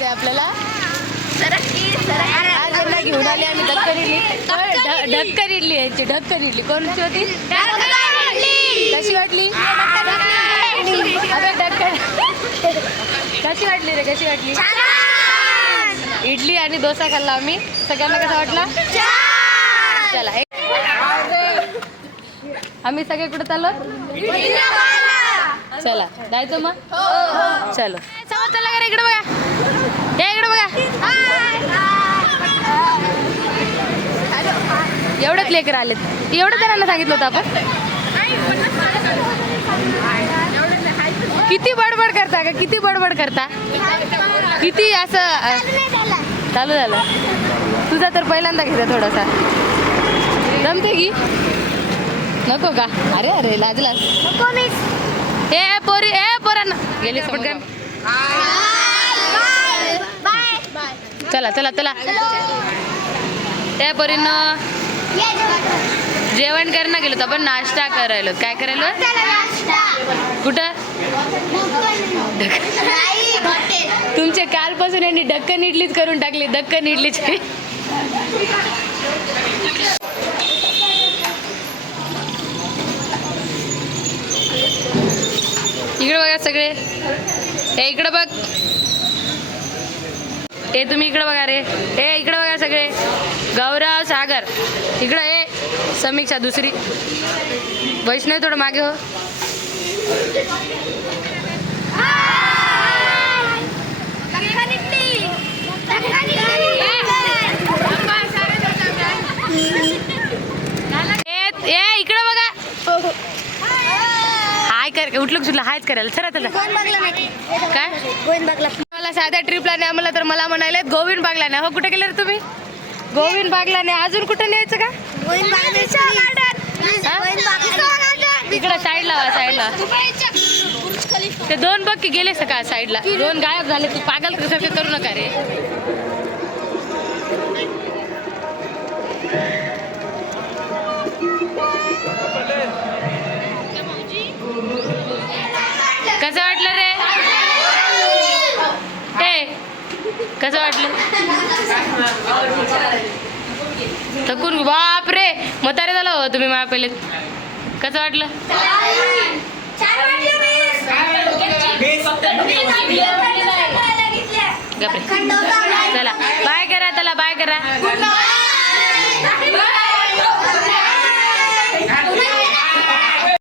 जायचंय आपल्याला. आज यांना घेऊन आली आम्ही ढक्कन इडली यांची ढक्कन इडली कोणची होती? कशी वाटली? अबे ढक्कन कशी वाटली रे? कशी वाटली? इडली आणि डोसा खाल्ला आम्ही. सगळ्यांना कसा वाटला? चला आम्ही सगळे कुठे चाललो? चला जायचं मग. चलो समोर चला का? इकडे बघा, हे इकडे बघा. एवढेच लेकर आलेत. एवढं जणांना सांगितलं होतं आपण. किती बडबड करता का? किती बडबड करता? किती असं चालू झालं. तुझा तर पहिल्यांदा घेता थोडासा. जमते की नको का? अरे अरे लाजलास. ए पोरी, ए पोरांना गेली पटकन. चला चला चला. ए पोरींना जेवण करणं गेलो तर आपण नाश्ता करायलो. काय करायलो? कुठं? तुमचे कालपासून यांनी ढक्कन इडलीच करून टाकली. ढक्कन इडलीची. इकडे बघा सगळे. हे इकडे बघ. हे तुम्ही इकडे बघा रे. हे इकडे बघा सगळे. गौरव, सागर इकडे. हे समीक्षा दुसरी. वैष्णवी थोडं मागे हो. इकडे बघा. हाय कर. उठलं सुटलं हायच करायला. चला चला. काय मला साध्या ट्रिपला नाही आम्हाला तर मला म्हणाले गोविंद बागला नाही. हो कुठे गेले रे तुम्ही? गोविंद बागला नाही. अजून कुठे न्यायचं का? इकडे साईडला साईडला. ते दोन बघ की गेले सकाळ साईडला. दोन गायब झाले. तू पागल सारखं करू नका रे. कसं वाटलं रे? हे कसं वाटलं? थकून बाप रे म्हातारे झाला हो तुम्ही माझ्या पहिले. कसं वाटलं? चला बाय करा. त्याला बाय करा.